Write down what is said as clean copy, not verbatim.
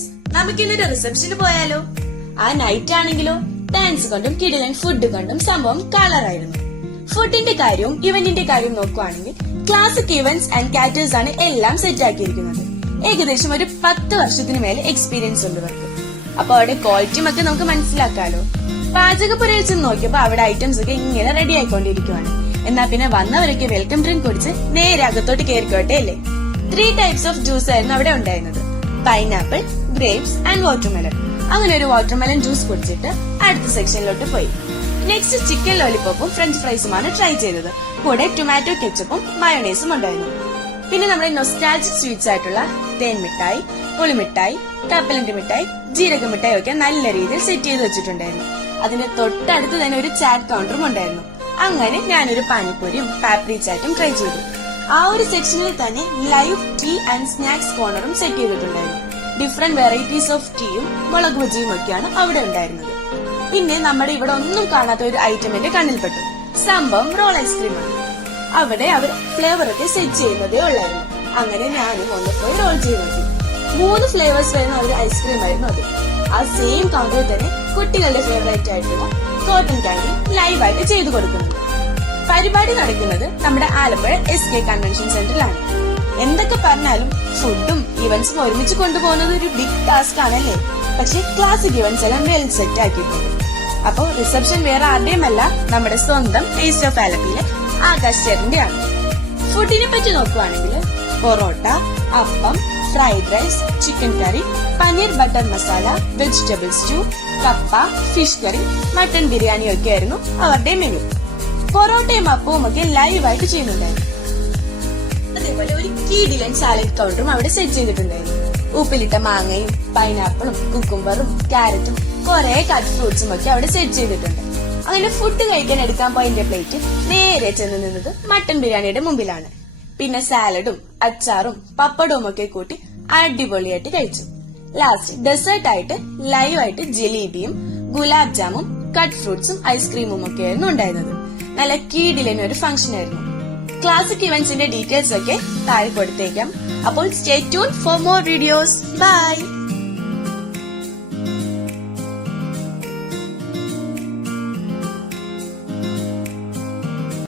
Friends, നമുക്കിന്നൊരു റിസപ്ഷന് പോയാലോ? ആ നൈറ്റ് ആണെങ്കിലോ ഡാൻസ് കൊണ്ടും കിടിലൻ ഫുഡ് കൊണ്ടും സംഭവം കളറായിരുന്നു. ഫുഡിന്റെ കാര്യവും ഇവന്റിന്റെ കാര്യവും നോക്കുവാണെങ്കിൽ ക്ലാസിക് ഇവന്റ്സ് ആൻഡ് കാറ്റേഴ്സ് ആണ് എല്ലാം സെറ്റ് ആക്കിയിരിക്കുന്നത്. ഏകദേശം ഒരു 10 വർഷത്തിന് മേലെ എക്സ്പീരിയൻസ് ഉണ്ട് ഇവർക്ക്. അപ്പൊ അവിടെ ക്വാളിറ്റിയും ഒക്കെ നമുക്ക് മനസ്സിലാക്കാലോ. പാചകപ്പുരയിൽ ചെന്ന് നോക്കിയപ്പോ അവിടെ ഐറ്റംസ് ഒക്കെ ഇങ്ങനെ റെഡി ആയിക്കൊണ്ടിരിക്കുവാണ്. എന്നാ പിന്നെ വന്നവരൊക്കെ വെൽക്കം ഡ്രിങ്ക് കുടിച്ച് നേരെ അകത്തോട്ട് കയറിക്കോട്ടെ അല്ലേ. 3 ടൈപ്സ് ഓഫ് ജ്യൂസ് ആയിരുന്നു അവിടെ ഉണ്ടായിരുന്നത്. Pineapple, grapes and watermelon. അങ്ങനെ ഒരു വാട്ടർമെലൺ ജ്യൂസ് കുടിച്ചിട്ട് അടുത്ത സെക്ഷനിലോട്ട് പോയി. നെക്സ്റ്റ് ചിക്കൻ ലോലിപോപ്പും ഫ്രഞ്ച് ഫ്രൈസുമാണ് ട്രൈ ചെയ്തത്. കൂടെ ടൊമാറ്റോ കെച്ചപ്പും മയോണൈസും ഉണ്ടായിരുന്നു. പിന്നെ നമ്മുടെ നൊസ്റ്റാൾജിക് സ്വീറ്റ്സ് ആയിട്ടുള്ള തേൻ മിഠായി, പുളിമിഠായി, കപ്പലണ്ടി മിഠായി, ജീരക മിഠായി ഒക്കെ നല്ല രീതിയിൽ സെറ്റ് ചെയ്ത് വെച്ചിട്ടുണ്ടായിരുന്നു. അതിന്റെ തൊട്ടടുത്ത് തന്നെ ഒരു ചാറ്റ് കൗണ്ടറും ഉണ്ടായിരുന്നു. അങ്ങനെ ഞാനൊരു പാനിപ്പൂരിയും പാപ്രി ചാറ്റും ട്രൈ ചെയ്തു. ആ ഒരു സെക്ഷനിൽ തന്നെ ലൈവ് ടീ ആൻഡ് സ്നാക്സ് കോർണറും സെറ്റ് ചെയ്തിട്ടുണ്ടായിരുന്നു. ഡിഫറെന്റ് വെറൈറ്റീസ് ഓഫ് ടീയും മുളക് ബജിയും ഒക്കെയാണ് അവിടെ ഉണ്ടായിരുന്നത്. പിന്നെ നമ്മുടെ ഇവിടെ ഒന്നും കാണാത്ത ഒരു ഐറ്റം എന്റെ കണ്ണിൽപ്പെട്ടു. സംഭവം റോൾ ഐസ്ക്രീമാണ്. അവിടെ അവർ ഫ്ലേവർ ഒക്കെ സെറ്റ് ചെയ്യുന്നതേ ഉള്ളായിരുന്നു. അങ്ങനെ ഞാനും ഒന്ന് പോയി റോൾ ചെയ്ത് നോക്കി. 3 ഫ്ലേവേഴ്സ് വരുന്ന ഒരു ഐസ്ക്രീം ആയിരുന്നു അത്. ആ സെയിം കൗണ്ടറിൽ തന്നെ കുട്ടികളുടെ ഫേവറേറ്റ് ആയിട്ടുള്ള കോട്ടൺ കാൻഡി ലൈവായിട്ട് ചെയ്തു കൊടുക്കുന്നുണ്ട്. പരിപാടി നടക്കുന്നത് നമ്മുടെ ആലപ്പുഴ SK കൺവെൻഷൻ സെന്ററിലാണ്. എന്തൊക്കെ പറഞ്ഞാലും ഫുഡും ഇവന്റ്സും ഒരുമിച്ച് കൊണ്ടുപോകുന്നത് ഒരു ബിഗ് ടാസ്ക് ആണല്ലേ. പക്ഷെ ക്ലാസിക് ഇവന്റ്സ് എല്ലാം വെൽ സെറ്റ് ആക്കിയിട്ടുണ്ട്. അപ്പോ റിസപ്ഷൻ വേറെ ആരുടെയുമല്ല, നമ്മുടെ സ്വന്തം ടേസ്റ്റ് ഓഫ് ആലപ്പിയിലെ ആകാശ് ചേട്ടന്റെ ആണ്. ഫുഡിനെ പറ്റി നോക്കുവാണെങ്കിൽ parotta, appam, fried rice, chicken curry, paneer butter masala, vegetable stew, കപ്പ, ഫിഷ് കറി, മട്ടൺ ബിരിയാണി ഒക്കെ ആയിരുന്നു അവരുടെ മെനു. പൊറോട്ടയും അപ്പവും ഒക്കെ ലൈവായിട്ട് ചെയ്യുന്നുണ്ടായിരുന്നു. അതേപോലെ ഒരു കിടിലൻ സാലഡ് കൗണ്ടറും അവിടെ സെറ്റ് ചെയ്തിട്ടുണ്ടായിരുന്നു. ഉപ്പിലിട്ട മാങ്ങയും പൈനാപ്പിളും കുക്കുംബറും ക്യാരറ്റും കുറെ കട്ട് ഫ്രൂട്ട്സും ഒക്കെ അവിടെ സെറ്റ് ചെയ്തിട്ടുണ്ട്. അങ്ങനെ ഫുഡ് കഴിക്കാൻ എടുക്കാൻ പോയ എന്റെ പ്ലേറ്റ് നേരെ ചെന്ന് നിന്നത് മട്ടൺ ബിരിയാണിയുടെ മുമ്പിലാണ്. പിന്നെ സാലഡും അച്ചാറും പപ്പടവും ഒക്കെ കൂട്ടി അടിപൊളിയായിട്ട് കഴിച്ചു. ലാസ്റ്റ് ഡെസേർട്ട് ആയിട്ട് ലൈവായിട്ട് ജിലേബിയും ഗുലാബ് ജാമും കട്ട് ഫ്രൂട്ട്സും ഐസ്ക്രീമും ഒക്കെ ആയിരുന്നു ഉണ്ടായിരുന്നത്. നല്ല കീടിലൊരു ഒരു ഫംഗ്ഷൻ ആയിരുന്നു. ക്ലാസിക് ഇവന്റ്സിന്റെ ഡീറ്റെയിൽസ് ഒക്കെ താഴെ കൊടുത്തേക്കാം. അപ്പോൾ stay tune for more videos. By.